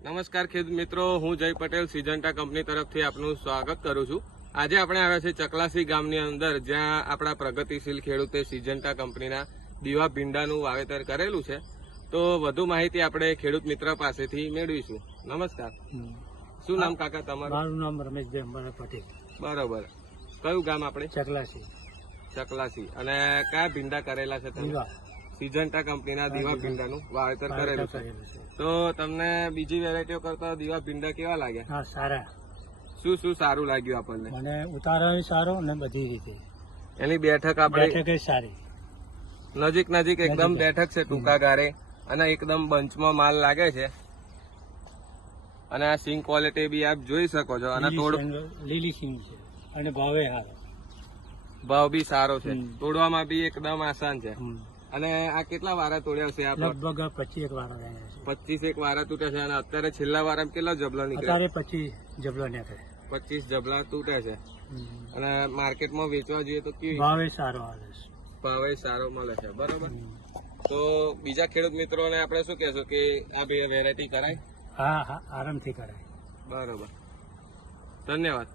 નમસ્કાર ખેડૂત મિત્રો, હું જય પટેલ સિજન્ટા કંપની તરફથી આપનું સ્વાગત કરું છું। આજે આપણે આવ્યા છે ચકલાસી ગામની અંદર, જ્યાં આપણા પ્રગતિશીલ ખેડૂતે સિજન્ટા કંપનીના દીવા ભીંડાનું વાવેતર કરેલું છે। તો વધુ માહિતી આપણે ખેડૂત મિત્ર પાસેથી મેળવીશું। નમસ્કાર, શું નામ કાકા તમારું? મારું નામ રમેશભાઈ અંબાલાલ પટેલ। બરોબર, કયું ગામ આપણે? ચકલાસી। ચકલાસી। અને કયા ભીંડા કરેલા છે તમે? સિજન્ટા કંપનીના દીવા ભીંડાનું વાવેતર કરેલું છે। તો તમને બીજી વેરાયટીઓ કરતા દીવા ભીંડા કેવા લાગ્યા? હા, સારા। શું સારું લાગ્યું આપણને? મને ઉતારો સારો અને બધી રીતે એની બેઠક આપણે બેઠક સારી, નજીક એકદમ બેઠક છે, ટૂંકા ગારે, અને એકદમ બંચમાં માલ લાગે છે। અને આ સિંગ ક્વોલિટી બી આપ જોઈ શકો છો, અને લીલી સિંગ છે અને ભાવે સારો, ભાવ બી સારો છે, તોડવામાં બી એકદમ આસાન છે। હમ। અને આ કેટલા વારા તોડ્યા છે? લગભગ 25 વાળા રહ્યા છે। 25 વારા તૂટે છે। અને અત્યારે છેલ્લા વારામાં કેટલા જબલા નીકળે? અત્યારે 25 જબલો નીકળે, 25 જબલા તૂટે છે। અને માર્કેટમાં વેચવા જોઈએ તો કેવી? ભાવે સારો આવે છે, ભાવે સારો મળે છે, બરોબર। તો બીજા ખેડૂત મિત્રોને આપણે શું કહેશું કે આ બે વેરાયટી કરાય? હા, આરામથી કરાય। બરોબર, ધન્યવાદ।